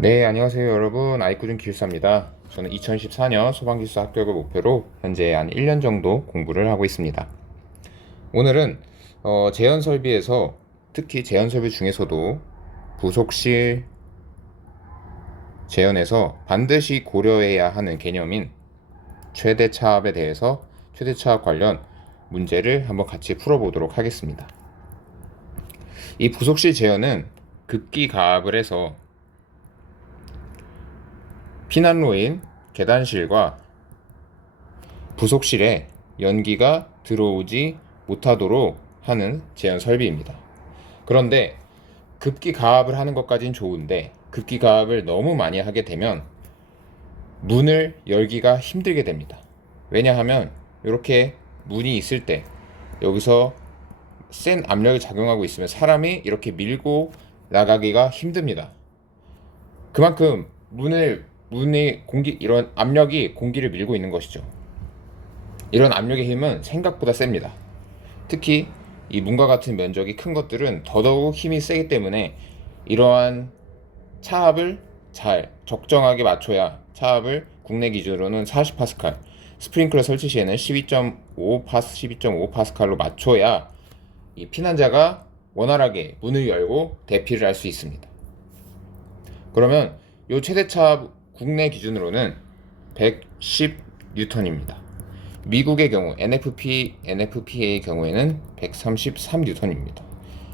네, 안녕하세요 여러분. 아이쿠준 기술사입니다. 저는 2014년 소방기술사 합격을 목표로 현재 한 1년 정도 공부를 하고 있습니다. 오늘은 제연 설비에서 특히 제연 설비 중에서도 부속실 제연에서 반드시 고려해야 하는 개념인 최대 차압에 대해서 최대 차압 관련 문제를 한번 같이 풀어보도록 하겠습니다. 이 부속실 제연은 급기 가압을 해서 피난로인 계단실과 부속실에 연기가 들어오지 못하도록 하는 제연 설비입니다. 그런데 급기 가압을 하는 것까진 좋은데 급기 가압을 너무 많이 하게 되면 문을 열기가 힘들게 됩니다. 왜냐하면 이렇게 문이 있을 때 여기서 센 압력이 작용하고 있으면 사람이 이렇게 밀고 나가기가 힘듭니다. 그만큼 문의 공기 이런 압력이 공기를 밀고 있는 것이죠. 이런 압력의 힘은 생각보다 셉니다. 특히 이 문과 같은 면적이 큰 것들은 더더욱 힘이 세기 때문에 이러한 차압을 잘 적정하게 맞춰야 차압을 국내 기준으로는 40파스칼, 스프링클러 설치 시에는 12.5파스칼로 맞춰야 이 피난자가 원활하게 문을 열고 대피를 할 수 있습니다. 그러면 이 최대 차압 국내 기준으로는 110N입니다. 미국의 경우 NFPA의 경우에는 133N입니다.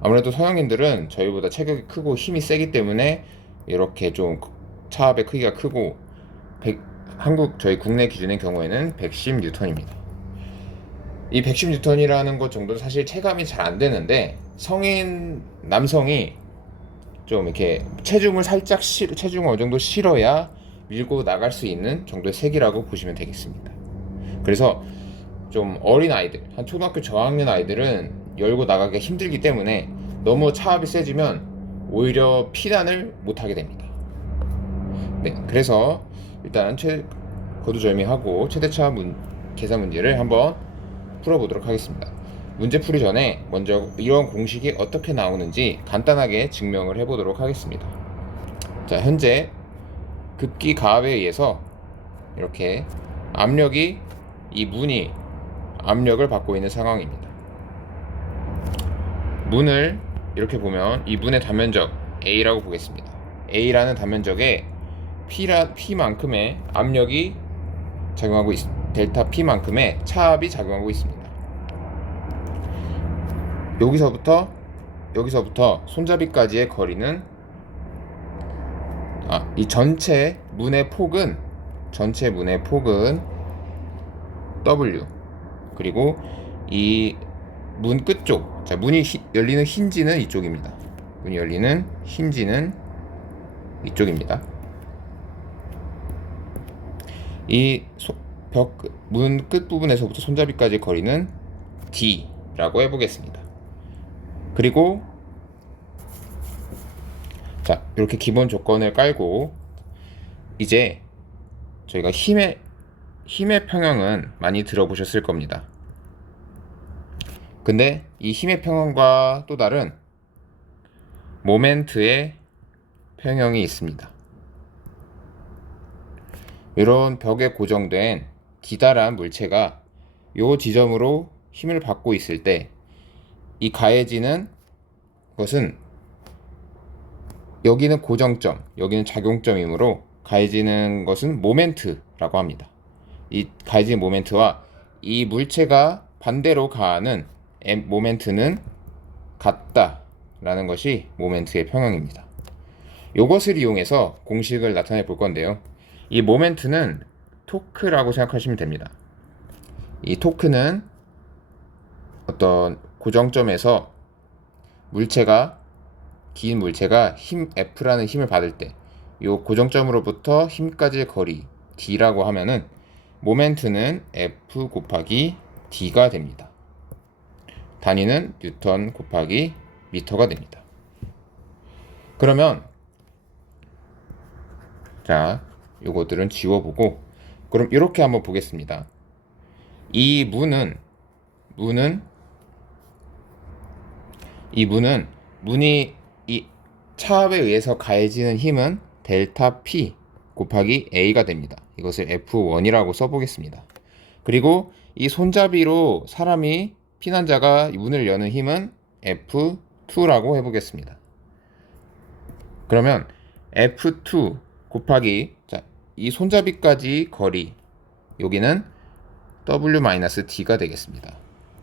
아무래도 서양인들은 저희보다 체격이 크고 힘이 세기 때문에 이렇게 좀 차압의 크기가 크고 한국 저희 국내 기준의 경우에는 110N입니다. 이 110N이라는 것 정도는 사실 체감이 잘 안 되는데 성인 남성이 좀 이렇게 체중을 어느 정도 실어야 밀고 나갈 수 있는 정도의 세기라고 보시면 되겠습니다. 그래서 좀 어린 아이들, 한 초등학교 저학년 아이들은 열고 나가기가 힘들기 때문에 너무 차압이 세지면 오히려 피난을 못하게 됩니다. 네, 그래서 일단 거두절미하고 최대 차압 계산 문제를 한번 풀어보도록 하겠습니다. 문제 풀이 전에 먼저 이런 공식이 어떻게 나오는지 간단하게 증명을 해보도록 하겠습니다. 자, 현재 급기 가압에 의해서 이렇게 이 문이 압력을 받고 있는 상황입니다. 문을 이렇게 보면 이 문의 단면적 A라고 보겠습니다. A라는 단면적에 P만큼의 압력이 작용하고 델타 P만큼의 차압이 작용하고 있습니다. 여기서부터 손잡이까지의 거리는 이 전체 문의 폭은 W, 그리고 이 문 끝쪽, 자, 문이 열리는 힌지는 이쪽입니다. 문이 열리는 힌지는 이쪽입니다. 이 문 끝 부분에서부터 손잡이까지 거리는 D라고 해보겠습니다. 그리고 자, 이렇게 기본 조건을 깔고 이제 저희가 힘의 평형은 많이 들어보셨을 겁니다. 근데 이 힘의 평형과 또 다른 모멘트의 평형이 있습니다. 이런 벽에 고정된 기다란 물체가 이 지점으로 힘을 받고 있을 때 이 가해지는 것은 여기는 고정점, 여기는 작용점이므로 가해지는 것은 모멘트라고 합니다. 이 가해진 모멘트와 이 물체가 반대로 가하는 모멘트는 같다라는 것이 모멘트의 평형입니다. 이것을 이용해서 공식을 나타내 볼 건데요. 이 모멘트는 토크라고 생각하시면 됩니다. 이 토크는 어떤 고정점에서 긴 물체가 힘 F라는 힘을 받을 때 이 고정점으로부터 힘까지의 거리 D라고 하면은 모멘트는 F 곱하기 D가 됩니다. 단위는 뉴턴 곱하기 미터가 됩니다. 그러면 자, 요것들은 지워보고 그럼 이렇게 한번 보겠습니다. 이 문은 문이 이 차압에 의해서 가해지는 힘은 델타 P 곱하기 A가 됩니다. 이것을 F1이라고 써보겠습니다. 그리고 이 손잡이로 사람이 피난자가 문을 여는 힘은 F2라고 해보겠습니다. 그러면 F2 곱하기 이 손잡이까지 거리, 여기는 W-D가 되겠습니다.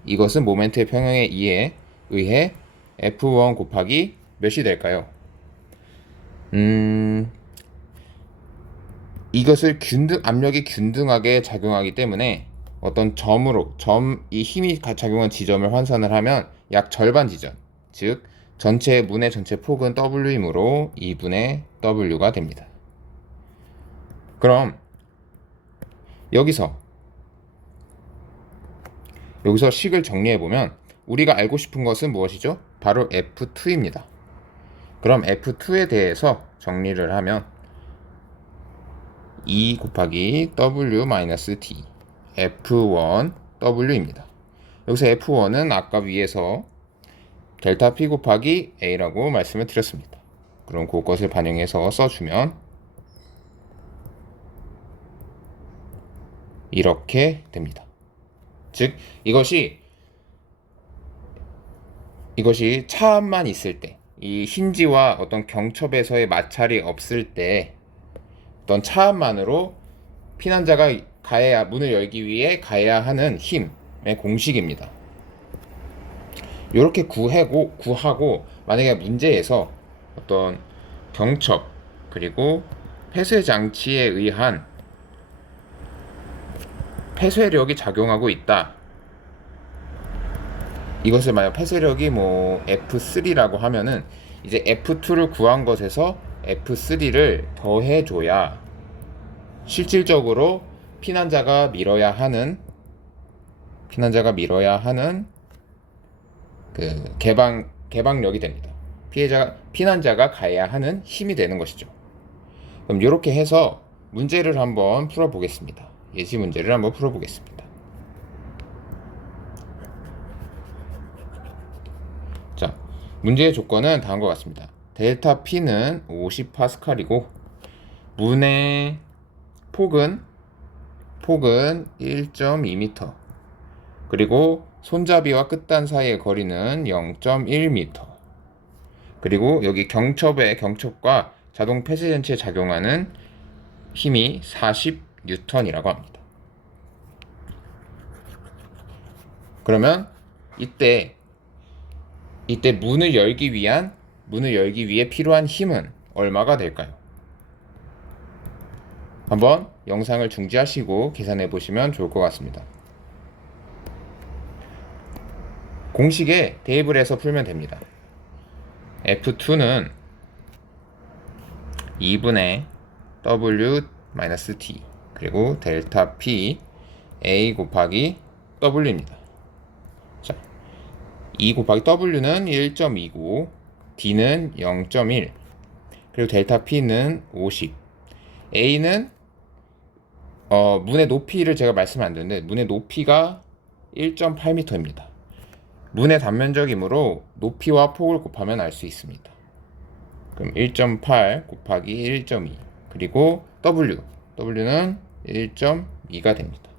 이것은 모멘트의 평형의 2에 의해 F1 곱하기 몇이 될까요? 이것을 압력이 균등하게 작용하기 때문에 어떤 이 힘이 작용한 지점을 환산을 하면 약 절반 지점, 즉 문의 전체 폭은 W이므로 2분의 W가 됩니다. 그럼 여기서 식을 정리해보면 우리가 알고 싶은 것은 무엇이죠? 바로 F2입니다. 그럼 F2에 대해서 정리를 하면 2 곱하기 W-D F1W입니다. 여기서 F1은 아까 위에서 델타 P 곱하기 A라고 말씀을 드렸습니다. 그럼 그것을 반영해서 써주면 이렇게 됩니다. 즉 이것이 차압만 있을 때, 이 힌지와 어떤 경첩에서의 마찰이 없을 때 어떤 차압만으로 피난자가 문을 열기 위해 가해야 하는 힘의 공식입니다. 이렇게 구하고 만약에 문제에서 어떤 경첩 그리고 폐쇄 장치에 의한 폐쇄력이 작용하고 있다. 이것을 만약 폐쇄력이 F3라고 하면은 이제 F2를 구한 것에서 F3를 더해줘야 실질적으로 피난자가 밀어야 하는 그 개방력이 됩니다. 피난자가 가해야 하는 힘이 되는 것이죠. 그럼 이렇게 해서 문제를 한번 풀어보겠습니다. 예시 문제를 한번 풀어보겠습니다. 자, 문제의 조건은 다음과 같습니다. 델타 P는 50파스칼이고 문의 폭은 1.2m, 그리고 손잡이와 끝단 사이의 거리는 0.1m, 그리고 여기 경첩과 자동 폐쇄 장치에 작용하는 힘이 40N이라고 합니다. 그러면 이때 문을 열기 위해 필요한 힘은 얼마가 될까요? 한번 영상을 중지하시고 계산해 보시면 좋을 것 같습니다. 공식에 대입을 해서 풀면 됩니다. F2는 2분의 W-D 그리고 델타 P A 곱하기 W입니다. 자, 2 곱하기 W는 1.2고 D는 0.1, 그리고 델타 P는 50, A는 문의 높이를 제가 말씀 안 드렸는데 문의 높이가 1.8m입니다. 문의 단면적이므로 높이와 폭을 곱하면 알 수 있습니다. 그럼 1.8 곱하기 1.2 그리고 W는 1.2가 됩니다.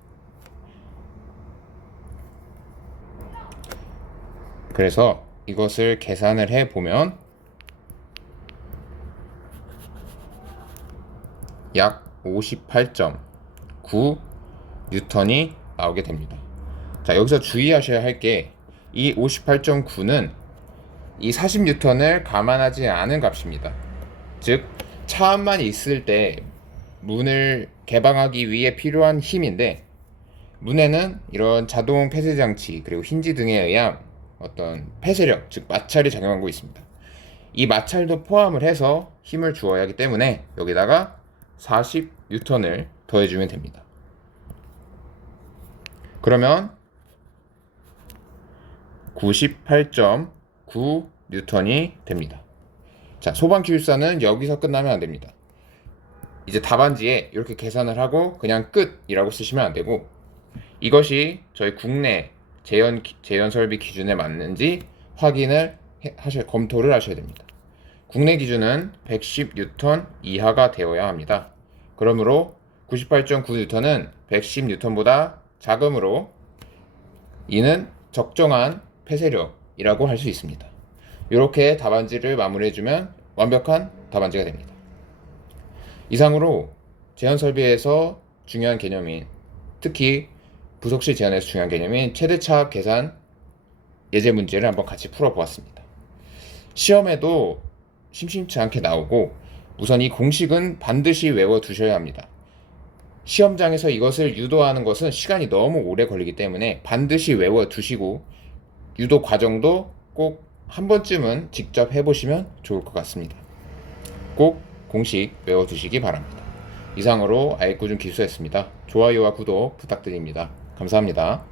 그래서 이것을 계산을 해보면 약 58.9 뉴턴이 나오게 됩니다. 자, 여기서 주의하셔야 할 게 이 58.9는 이 40뉴턴을 감안하지 않은 값입니다. 즉 차압만 있을 때 문을 개방하기 위해 필요한 힘인데, 문에는 이런 자동 폐쇄 장치 그리고 힌지 등에 의한 어떤 폐쇄력, 즉 마찰이 작용하고 있습니다. 이 마찰도 포함을 해서 힘을 주어야 하기 때문에 여기다가 40뉴턴을 더해주면 됩니다. 그러면 98.9 뉴턴이 됩니다. 자, 소방 기술사는 여기서 끝나면 안 됩니다. 이제 답안지에 이렇게 계산을 하고 그냥 끝이라고 쓰시면 안 되고, 이것이 저희 국내 재현 설비 기준에 맞는지 검토를 하셔야 됩니다. 국내 기준은 110N 이하가 되어야 합니다. 그러므로 98.9N은 110N보다 작으므로 이는 적정한 폐쇄력이라고 할 수 있습니다. 이렇게 답안지를 마무리해주면 완벽한 답안지가 됩니다. 이상으로 제한 설비에서 중요한 개념인, 특히 부속실 제한에서 중요한 개념인 최대차 계산 예제 문제를 한번 같이 풀어보았습니다. 시험에도 심심치 않게 나오고 우선 이 공식은 반드시 외워두셔야 합니다. 시험장에서 이것을 유도하는 것은 시간이 너무 오래 걸리기 때문에 반드시 외워두시고 유도 과정도 꼭 한 번쯤은 직접 해보시면 좋을 것 같습니다. 꼭 공식 외워두시기 바랍니다. 이상으로 아이꾸준 기수였습니다. 좋아요와 구독 부탁드립니다. 감사합니다.